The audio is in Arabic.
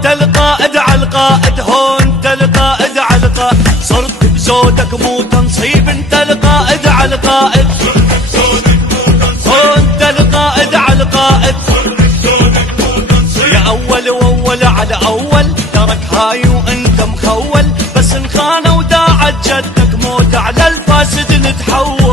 انت القائد على القائد، هون انت القائد على القائد، صرت بزودك مو تنصيب، انت القائد على القائد، هون انت القائد على القائد، يا اول واول على اول، ترك هاي وانت مخول، بس انخانوا وداعت جدك موت على الفاسد نتحول.